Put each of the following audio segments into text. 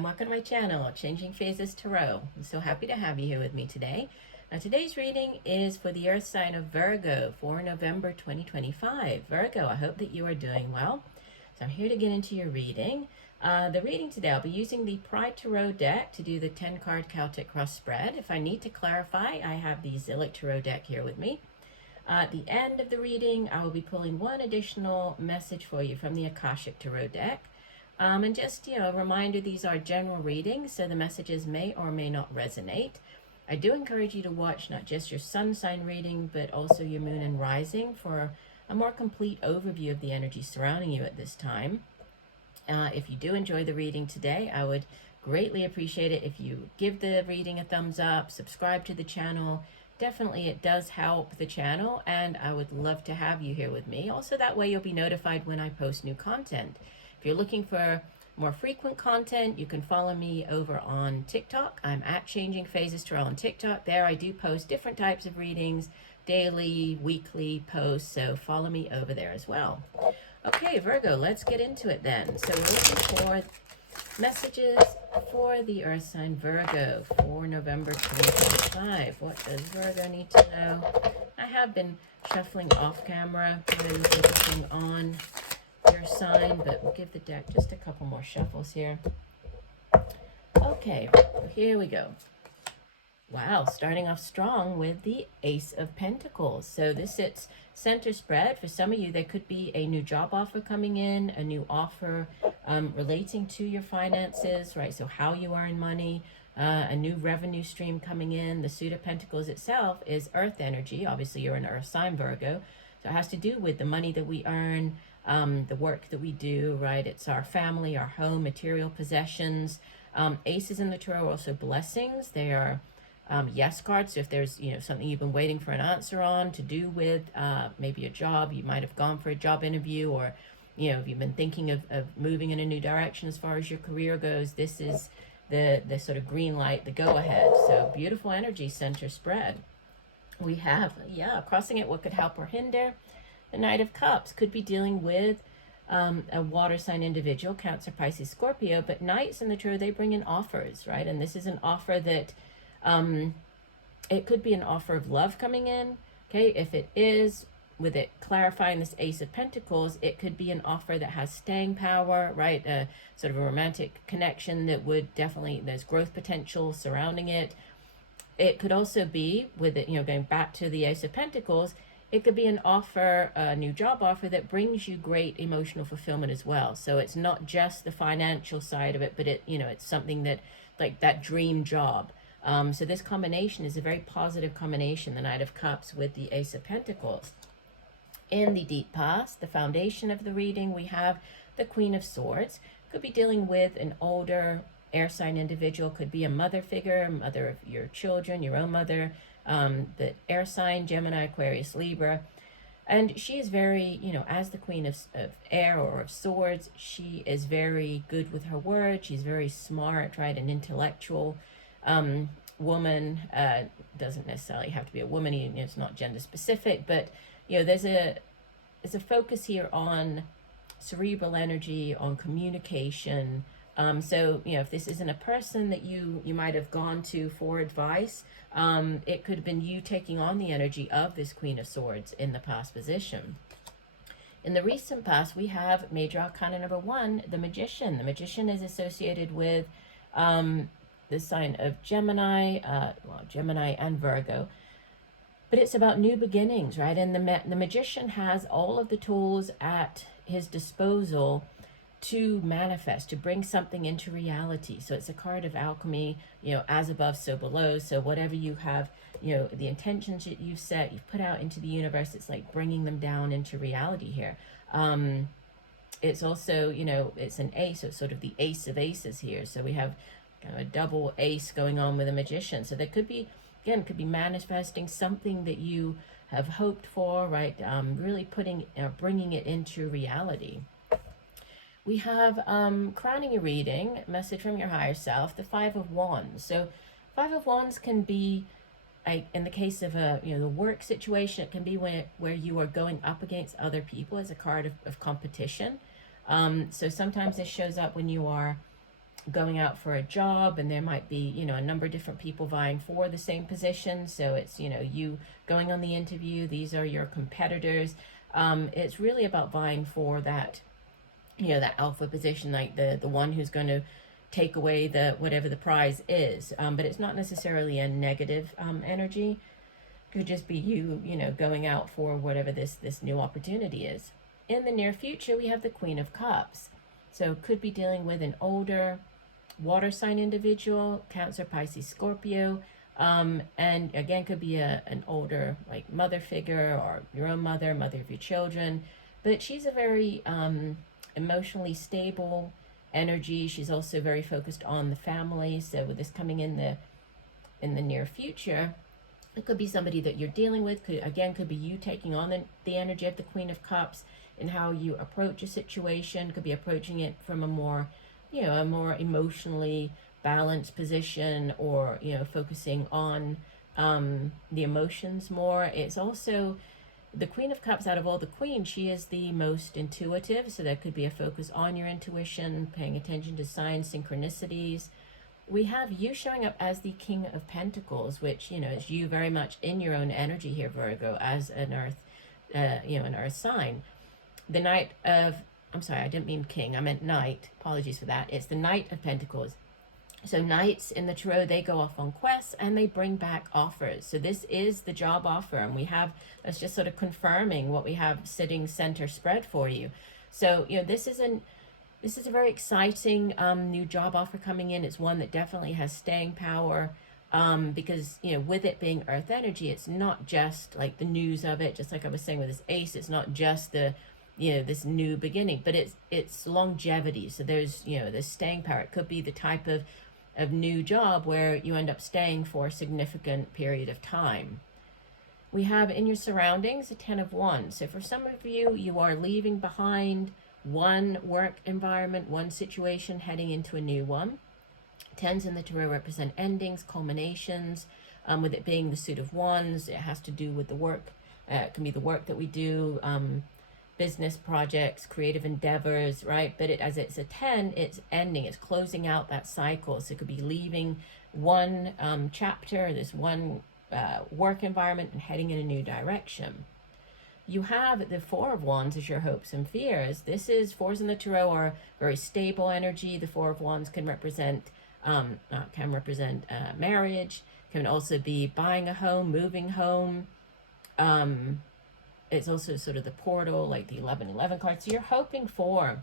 welcome to my channel, Changing Phases Tarot. I'm so happy to have you here with me today. Now today's reading is for the earth sign of Virgo for November 2025. Virgo, I hope that you are doing well. So I'm here to get into your reading. The reading today, I'll be using the Pride Tarot deck to do the 10-card Celtic cross spread. If I need to clarify, I have the Zillich Tarot deck here with me. At the end of the reading, I will be pulling one additional message for you from the Akashic Tarot deck. And just, a reminder, these are general readings, so the messages may or may not resonate. I do encourage you to watch not just your sun sign reading, but also your moon and rising for a more complete overview of the energy surrounding you at this time. If you do enjoy the reading today, I would greatly appreciate it if you give the reading a thumbs up, subscribe to the channel. Definitely it does help the channel, and I would love to have you here with me. Also, that way you'll be notified when I post new content. If you're looking for more frequent content, you can follow me over on TikTok. I'm at Changing Phases Tarot on TikTok. There I do post different types of readings, daily, weekly posts, so follow me over there as well. Okay, Virgo, let's get into it then. So we're looking for messages for the earth sign Virgo for November 2025. What does Virgo need to know? I have been shuffling off camera, really focusing on your sign, but we'll give the deck just a couple more shuffles here. Okay, here we go. Wow, starting off strong with the Ace of Pentacles. So this sits center spread. For some of you, there could be a new job offer coming in, a new offer relating to your finances, right? So how you earn money, a new revenue stream coming in. The suit of Pentacles itself is earth energy. Obviously, you're an earth sign, Virgo. So it has to do with the money that we earn, the work that we do, right? It's our family, our home, material possessions. Aces in the tarot are also blessings. They are yes cards. So if there's something you've been waiting for an answer on to do with maybe a job, you might have gone for a job interview, or if you've been thinking of moving in a new direction as far as your career goes, this is the sort of green light, the go ahead. So beautiful energy center spread. We have crossing it, what could help or hinder. The Knight of Cups could be dealing with a water sign individual, Cancer, Pisces, Scorpio, but Knights in the tarot, they bring in offers, right? And this is an offer that it could be an offer of love coming in, okay? If it is, with it clarifying this Ace of Pentacles, it could be an offer that has staying power, right? Sort of a romantic connection that would definitely, there's growth potential surrounding it. It could also be, with it, going back to the Ace of Pentacles, it could be an offer, a new job offer that brings you great emotional fulfillment as well. So it's not just the financial side of it, but it's something that, like that dream job. So this combination is a very positive combination, the Knight of Cups with the Ace of Pentacles. In the deep past, the foundation of the reading, we have the Queen of Swords. Could be dealing with an older air sign individual, could be a mother figure, mother of your children, your own mother, the air sign, Gemini, Aquarius, Libra. And she is very, as the Queen of Air or of Swords, she is very good with her words. She's very smart, right? An intellectual woman. Doesn't necessarily have to be a woman. It's not gender specific, but there's a focus here on cerebral energy, on communication. So if this isn't a person that you might have gone to for advice, it could have been you taking on the energy of this Queen of Swords in the past position. In the recent past, we have Major Arcana number 1, the Magician. The Magician is associated with the sign of Gemini, Gemini and Virgo. But it's about new beginnings, right? And the Magician has all of the tools at his disposal to manifest, to bring something into reality. So it's a card of alchemy, as above, so below. So whatever you have, the intentions that you've set, you've put out into the universe, it's like bringing them down into reality here. It's also, it's an ace, so it's sort of the Ace of Aces here. So we have kind of a double ace going on with a Magician. So there could be, again, could be manifesting something that you have hoped for, right? Really bringing it into reality. We have crowning a reading, message from your higher self, the Five of Wands. So Five of Wands can be, in the case of the work situation, it can be where you are going up against other people as a card of competition. So sometimes this shows up when you are going out for a job, and there might be, you know, a number of different people vying for the same position. So it's, you know, you going on the interview, these are your competitors. It's really about vying for that, you know, that alpha position, like the one who's going to take away the whatever the prize is. But it's not necessarily a negative energy. Could just be you, you know, going out for whatever this new opportunity is. In the near future, we have the Queen of Cups. So could be dealing with an older water sign individual, Cancer, Pisces, Scorpio, and again could be an older like mother figure, or your own mother, mother of your children. But she's a very emotionally stable energy. She's also very focused on the family. So with this coming in the near future, it could be somebody that you're dealing with. Could be you taking on the energy of the Queen of Cups and how you approach a situation. Could be approaching it from a more, you know, a more emotionally balanced position, or, you know, focusing on the emotions more. It's also the Queen of Cups. Out of all the queens, she is the most intuitive. So there could be a focus on your intuition, paying attention to signs, synchronicities. We have you showing up as the King of Pentacles, which, you know, is you very much in your own energy here, Virgo, as an earth, you know, an earth sign. The Knight of, I'm sorry, I didn't mean king, I meant knight. Apologies for that. It's the Knight of Pentacles. So knights in the tarot, they go off on quests and they bring back offers. So this is the job offer, and we have, that's just sort of confirming what we have sitting center spread for you. So, you know, this is a very exciting new job offer coming in. It's one that definitely has staying power, because, you know, with it being earth energy, it's not just like the news of it, just like I was saying with this ace, it's not just the, you know, this new beginning, but it's longevity. So there's, you know, this staying power. It could be the type of new job where you end up staying for a significant period of time. We have in your surroundings a 10 of Wands. So for some of you, you are leaving behind one work environment, one situation, heading into a new one. Tens in the tarot represent endings, culminations. With it being the suit of wands, it has to do with the work. It can be the work that we do, business projects, creative endeavors, right? But as it's a 10, it's ending, it's closing out that cycle. So it could be leaving one chapter, this one work environment, and heading in a new direction. You have the Four of Wands as your hopes and fears. This is, fours in the tarot are very stable energy. The Four of Wands can represent marriage, can also be buying a home, moving home. It's also sort of the portal, like the 1111 card. So you're hoping for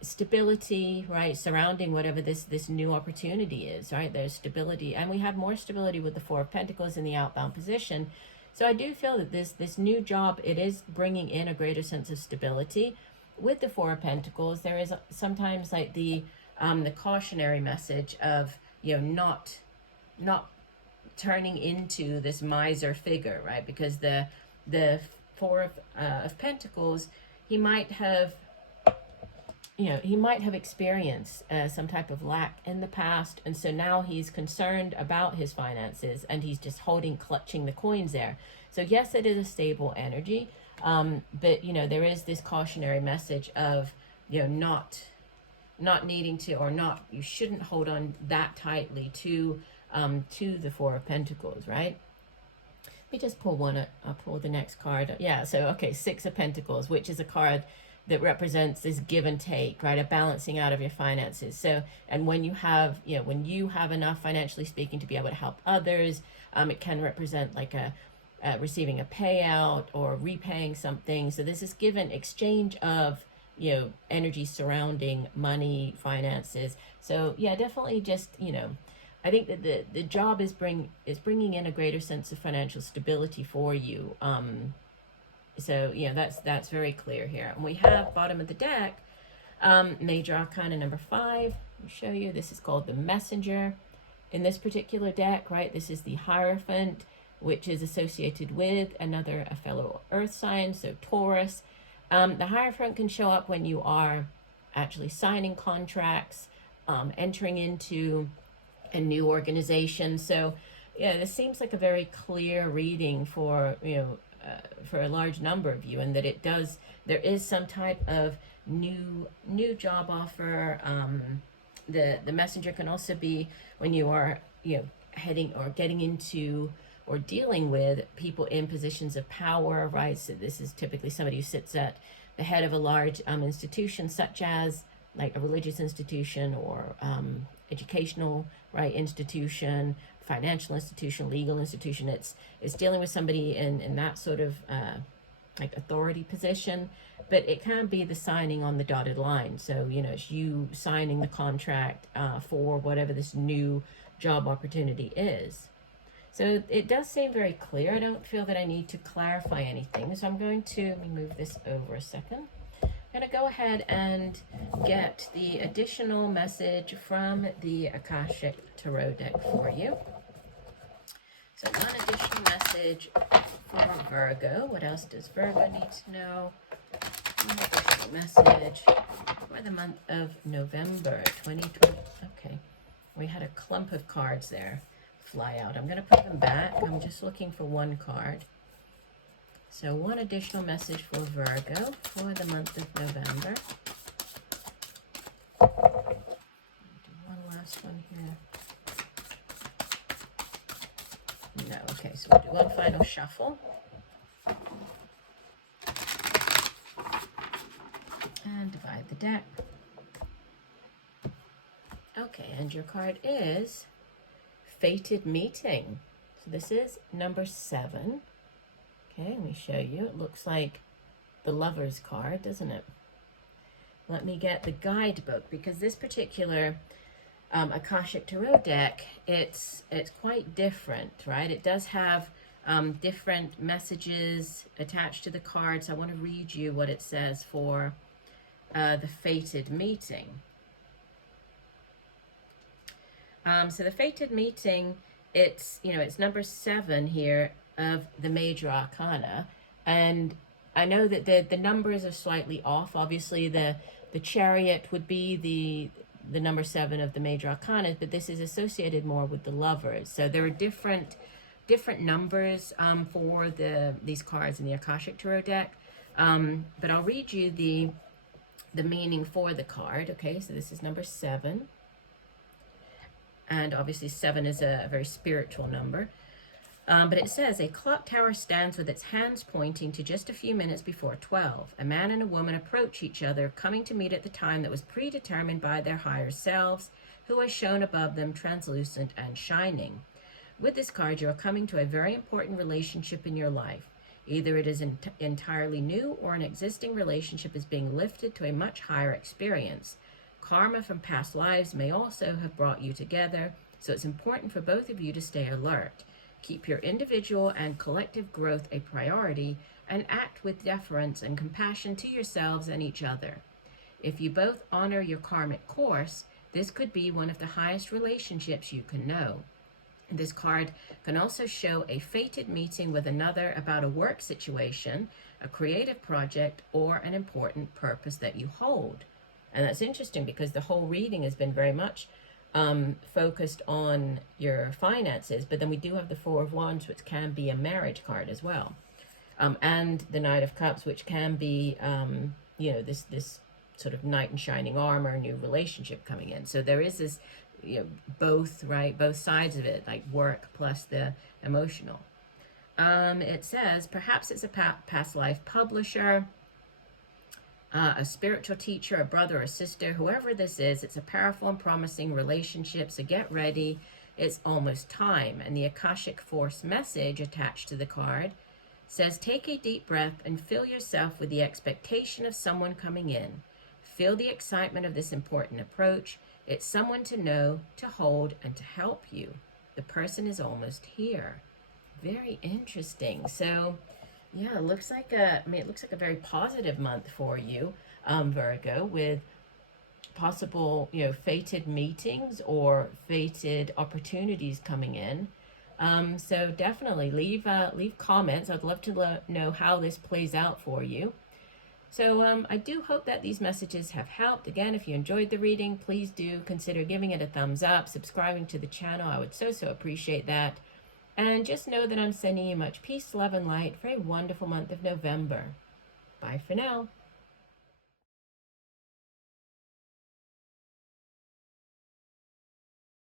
stability, right, surrounding whatever this new opportunity is, right? There's stability, and we have more stability with the Four of Pentacles in the outbound position. So I do feel that this new job, it is bringing in a greater sense of stability. With the Four of Pentacles, there is sometimes like the cautionary message of, you know, not turning into this miser figure, right? Because the Four of Pentacles, he might have experienced some type of lack in the past, and so now he's concerned about his finances, and he's just clutching the coins there. So yes, it is a stable energy, but, you know, there is this cautionary message of, you know, not needing to, or not, you shouldn't hold on that tightly to the Four of Pentacles, right? Let me just pull one. I'll pull the next card. Yeah, so okay, Six of Pentacles, which is a card that represents this give and take, right? A balancing out of your finances. So, and when you have, you know, when you have enough financially speaking to be able to help others, it can represent like receiving a payout or repaying something. So this is give and exchange of, you know, energy surrounding money, finances. So yeah, definitely just, you know, I think that the job is bringing in a greater sense of financial stability for you. So, you know, that's very clear here. And we have, bottom of the deck, Major Arcana number 5. Let me show you. This is called the Messenger. In this particular deck, right, this is the Hierophant, which is associated with a fellow earth sign, so Taurus. The Hierophant can show up when you are actually signing contracts, entering into a new organization. So yeah, this seems like a very clear reading for, you know, for a large number of you, and that there is some type of new job offer. The messenger can also be when you are, heading or getting into or dealing with people in positions of power, right? So this is typically somebody who sits at the head of a large institution, such as like a religious institution or educational, right, institution, financial institution, legal institution. It's dealing with somebody in that sort of like authority position, but it can be the signing on the dotted line. So, it's you signing the contract for whatever this new job opportunity is. So it does seem very clear. I don't feel that I need to clarify anything. So I'm going to, let me move this over a second. I'm going to go ahead and get the additional message from the Akashic Tarot deck for you. So one additional message for Virgo. What else does Virgo need to know? One additional message for the month of November 2020. Okay, we had a clump of cards there fly out. I'm going to put them back. I'm just looking for one card. So one additional message for Virgo for the month of November. Do one last one here. No, okay, so we'll do one final shuffle. And divide the deck. Okay, and your card is Fated Meeting. So this is number 7. Okay, let me show you. It looks like the Lover's card, doesn't it? Let me get the guidebook, because this particular Akashic Tarot deck, it's quite different, right? It does have different messages attached to the cards. I want to read you what it says for the Fated Meeting. So the Fated Meeting, it's number 7 here of the Major Arcana, and I know that the numbers are slightly off. Obviously, the Chariot would be the number 7 of the Major Arcana, but this is associated more with the Lovers. So there are different numbers for these cards in the Akashic Tarot deck. But I'll read you the meaning for the card. Okay, so this is number 7. And obviously 7 is a very spiritual number. But it says, a clock tower stands with its hands pointing to just a few minutes before 12. A man and a woman approach each other, coming to meet at the time that was predetermined by their higher selves, who are shown above them, translucent and shining. With this card, you are coming to a very important relationship in your life. Either it is entirely new, or an existing relationship is being lifted to a much higher experience. Karma from past lives may also have brought you together, so it's important for both of you to stay alert. Keep your individual and collective growth a priority, and act with deference and compassion to yourselves and each other. If you both honor your karmic course, this could be one of the highest relationships you can know. This card can also show a fated meeting with another about a work situation, a creative project, or an important purpose that you hold. And that's interesting, because the whole reading has been very much focused on your finances, but then we do have the Four of Wands, which can be a marriage card as well, and the Knight of Cups, which can be this sort of knight in shining armor, new relationship coming in. So there is this both sides of it, like work plus the emotional. It says perhaps it's a past life publisher, a spiritual teacher, a brother or sister, whoever this is. It's a powerful and promising relationship, so get ready. It's almost time. And the Akashic Force message attached to the card says, take a deep breath and fill yourself with the expectation of someone coming in. Feel the excitement of this important approach. It's someone to know, to hold, and to help you. The person is almost here. Very interesting. So yeah, it looks like a very positive month for you, Virgo, with possible, fated meetings or fated opportunities coming in. So definitely leave comments. I'd love to know how this plays out for you. So I do hope that these messages have helped. Again, if you enjoyed the reading, please do consider giving it a thumbs up, subscribing to the channel. I would so appreciate that. And just know that I'm sending you much peace, love, and light for a wonderful month of November. Bye for now.